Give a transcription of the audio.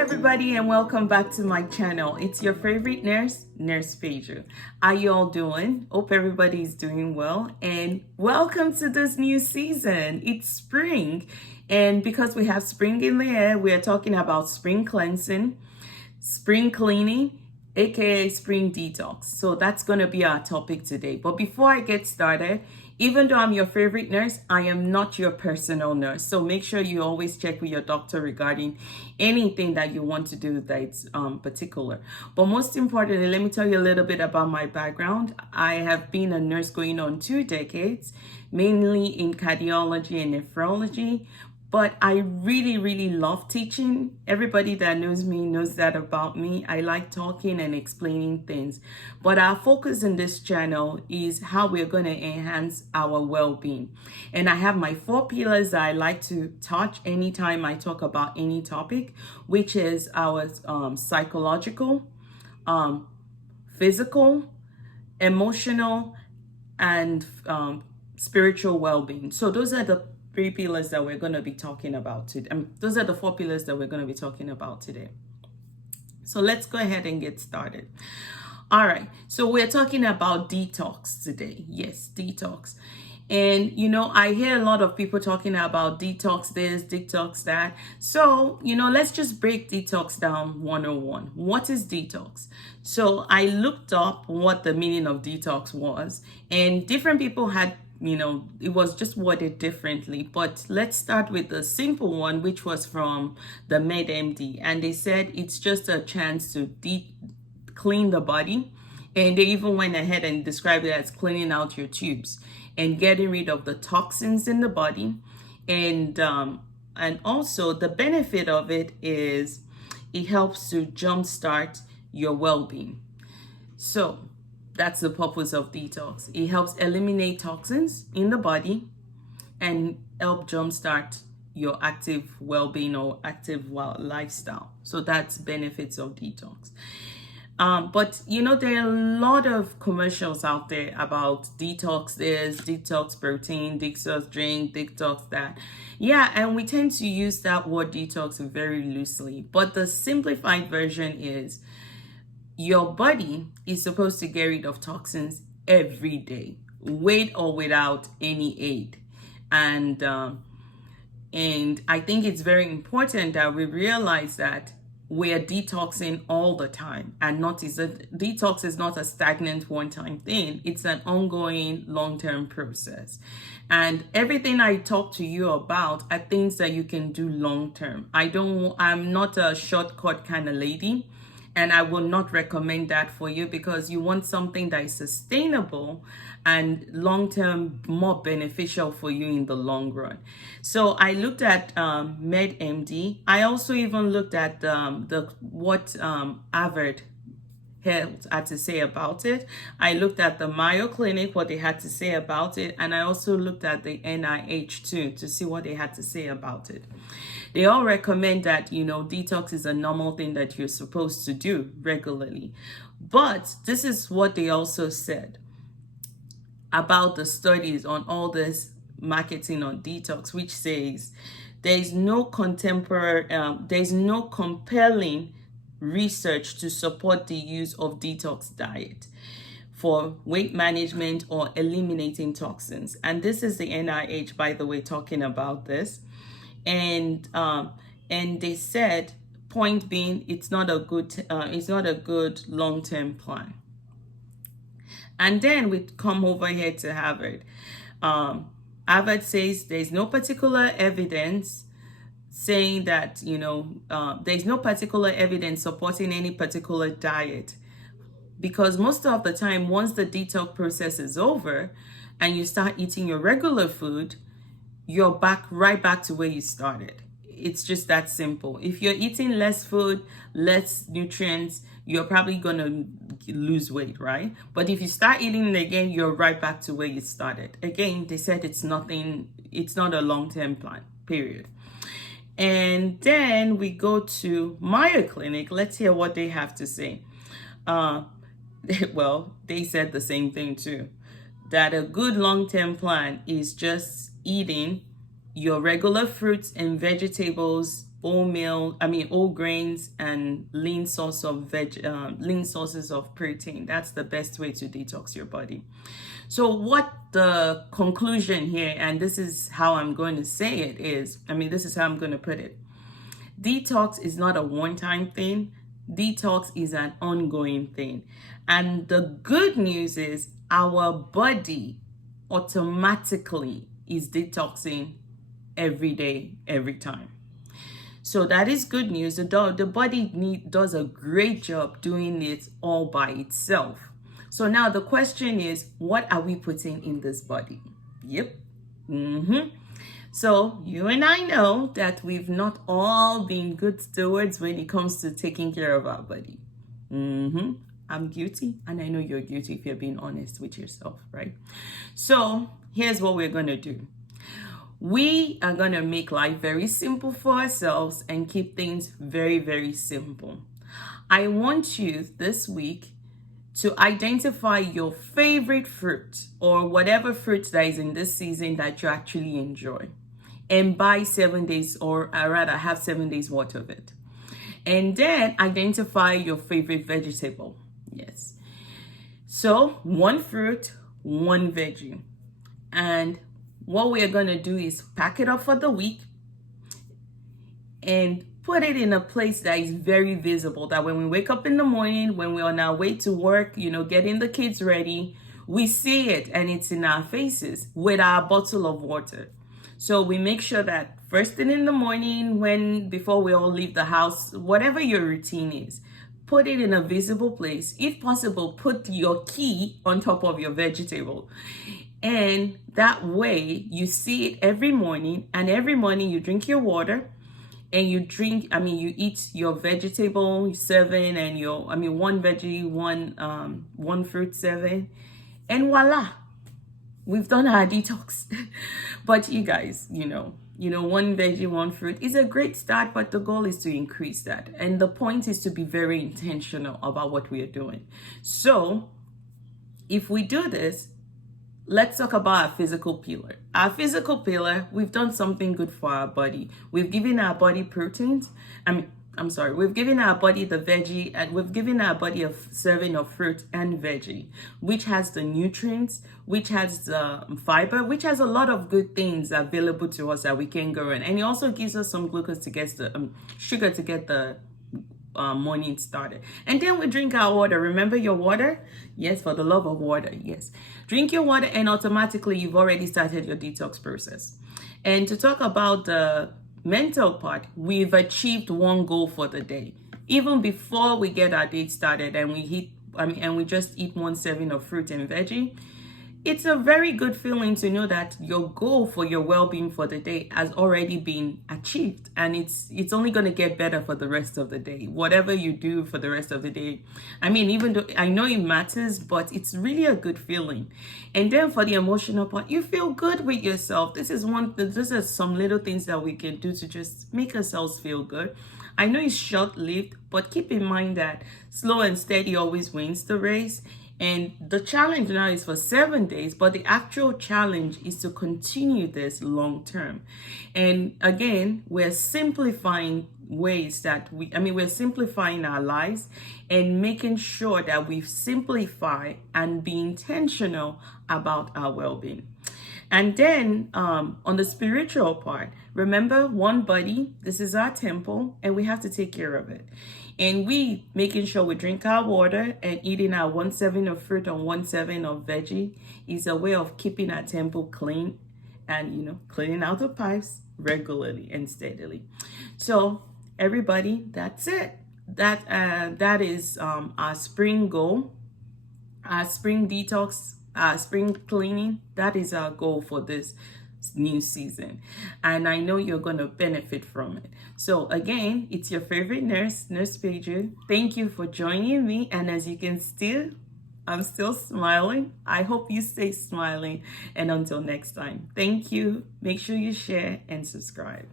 everybody, and welcome back to my channel. It's your favorite nurse, Nurse Peju. How you all doing? Hope everybody's doing well, and welcome to this new season. It's spring, and because we have spring in the air, we are talking about spring cleansing, spring cleaning, aka spring detox. So that's going to be our topic today. But before I get started, even though I'm your favorite nurse, I am not your personal nurse. So make sure you always check with your doctor regarding anything that you want to do that's particular. But most importantly, let me tell you a little bit about my background. I have been a nurse going on 2 decades, mainly in cardiology and nephrology. But I really love teaching. Everybody that knows me knows that about me. I like talking and explaining things. But our focus in this channel is how we're going to enhance our well-being. And I have my 4 pillars that I like to touch anytime I talk about any topic, which is our psychological, physical, emotional, and spiritual well-being. So those are the 3 pillars that we're going to be talking about today. Those are the 4 pillars that we're going to be talking about today. So let's go ahead and get started. All right. So we're talking about detox today. Yes, detox. And, I hear a lot of people talking about detox this, detox that. So, let's just break detox down 101. What is detox? So I looked up what the meaning of detox was, and different people had it was just worded differently. But let's start with the simple one, which was from the MedMD. And they said it's just a chance to clean the body. And they even went ahead and described it as cleaning out your tubes and getting rid of the toxins in the body. And also the benefit of it is it helps to jumpstart your well-being. So that's the purpose of detox. It helps eliminate toxins in the body and help jumpstart your active well-being or active lifestyle. So that's benefits of detox. But there are a lot of commercials out there about detox this, detox protein, detox drink, detox that. Yeah, and we tend to use that word detox very loosely. But the simplified version is your body is supposed to get rid of toxins every day, with or without any aid. And I think it's very important that we realize that we're detoxing all the time, and detox is not a stagnant one-time thing. It's an ongoing long-term process. And everything I talk to you about are things that you can do long-term. I'm not a shortcut kind of lady. And I will not recommend that for you, because you want something that is sustainable and long-term more beneficial for you in the long run. So I looked at MedMD. I also even looked at what Harvard Health had to say about it. I looked at the Mayo Clinic, what they had to say about it. And I also looked at the NIH too, to see what they had to say about it. They all recommend that, detox is a normal thing that you're supposed to do regularly. But this is what they also said about the studies on all this marketing on detox, which says there's no compelling research to support the use of detox diet for weight management or eliminating toxins. And this is the NIH, by the way, talking about this. And they said, point being, it's not a good long-term plan. And then we come over here to Harvard. Harvard says there's no particular evidence saying that there's no particular evidence supporting any particular diet, because most of the time, once the detox process is over and you start eating your regular food, you're right back to where you started. It's just that simple. If you're eating less food, less nutrients, you're probably gonna lose weight, right? But if you start eating it again, you're right back to where you started. Again, they said it's not a long-term plan, period. And then we go to Mayo Clinic. Let's hear what they have to say. Well, they said the same thing too, that a good long-term plan is just eating your regular fruits and vegetables whole grains, and lean lean sources of protein. That's the best way to detox your body. So what the conclusion here, and this is how I'm going to say it is, this is how I'm going to put it. Detox is not a one-time thing. Detox is an ongoing thing. And the good news is our body automatically is detoxing every day, every time. So that is good news. The body does a great job doing it all by itself. So now the question is, what are we putting in this body? Yep. So you and I know that we've not all been good stewards when it comes to taking care of our body. I'm guilty, and I know you're guilty if you're being honest with yourself, right? So here's what we're going to do. We are going to make life very simple for ourselves and keep things very, very simple. I want you this week to identify your favorite fruit or whatever fruit that is in this season that you actually enjoy, and buy 7 days, or rather have 7 days worth of it. And then identify your favorite vegetable. Yes. So 1 fruit, 1 veggie. And what we are going to do is pack it up for the week and put it in a place that is very visible, that when we wake up in the morning, when we're on our way to work, getting the kids ready, we see it and it's in our faces with our bottle of water. So we make sure that first thing in the morning, before we all leave the house, whatever your routine is, put it in a visible place. If possible, put your key on top of your vegetable. And that way you see it every morning, and every morning you drink your water and you eat your vegetable 7 and one veggie, one fruit 7, and voila, we've done our detox. But you guys, 1 veggie, 1 fruit is a great start, but the goal is to increase that. And the point is to be very intentional about what we are doing. So if we do this, let's talk about our physical pillar. Our physical pillar, we've done something good for our body. We've given our body proteins. We've given our body the veggie, and we've given our body a serving of fruit and veggie, which has the nutrients, which has the fiber, which has a lot of good things available to us that we can go in. And it also gives us some glucose to get the sugar to get the morning started. And then we drink our water. Remember your water? Yes, for the love of water. Yes. Drink your water and automatically you've already started your detox process. And to talk about the mental part, we've achieved one goal for the day. Even before we get our day started and we just eat 1 serving of fruit and veggie, it's a very good feeling to know that your goal for your well-being for the day has already been achieved, and it's only going to get better for the rest of the day. Whatever you do for the rest of the day, even though I know it matters, but it's really a good feeling. And then for the emotional part, you feel good with yourself. This is some little things that we can do to just make ourselves feel good. I know it's short-lived, but keep in mind that slow and steady always wins the race. And the challenge now is for 7 days, but the actual challenge is to continue this long term. And again, we're simplifying ways that we're simplifying our lives and making sure that we simplify and be intentional about our well-being. And then on the spiritual part, remember, one body, this is our temple, and we have to take care of it. And we making sure we drink our water and eating our 1 serving of fruit and 1 serving of veggie is a way of keeping our temple clean and, cleaning out the pipes regularly and steadily. So everybody, that's it. That is our spring goal, our spring detox, our spring cleaning. That is our goal for this new season, and I know you're going to benefit from it. So again, it's your favorite nurse Peju. Thank you for joining me, and as you can I'm still smiling. I hope you stay smiling, and until next time, thank you. Make sure you share and subscribe.